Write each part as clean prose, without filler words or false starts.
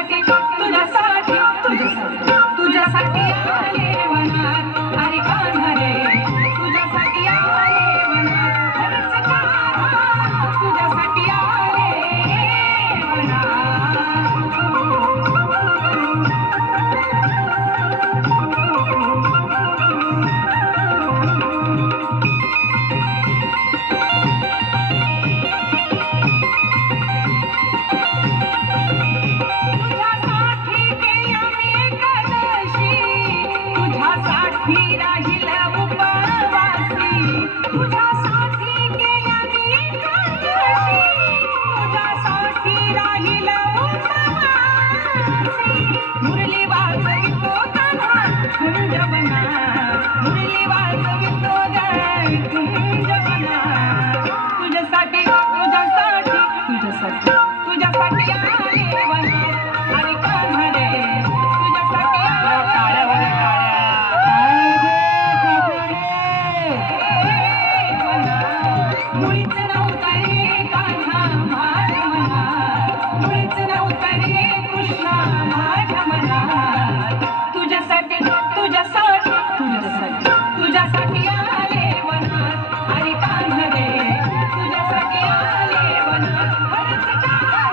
तुझ्यासाठी तुझ्यासाठी तुझ्यासाठी आले वनात अरे कान्हा रे तुझ्यासाठी आले वनात खरंच कान्हा तुझ्यासाठी आले वनात तुझ्यासाठी राहील उपवासी तुझ्यासाठी केल्या मी एकादशी तुझ्यासाठी राहील उपवासी मुरली वाजवितो कान्हा कुंजवना मुरली वाजवितो कुंजवना तुझ्यासाठी तुझ्यासाठी तुझ्यासाठी तुझ्यासाठी आले वनात अरे कान्हा रे तुझ्यासाठी मुळीच नव्हता रे कान्हा माझ्या मनात मुळीच नव्हता रे कृष्णा माझ्या मनात तुझ्यासाठी तुझ्यासाठी तुझ्यासाठी तुझ्यासाठी आले वनात अरे कान्हा रे तुझ्यासाठी आले वनात खरंच कान्हा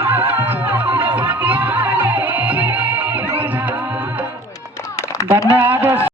तुझ्यासाठी आले वनात धन्यवाद।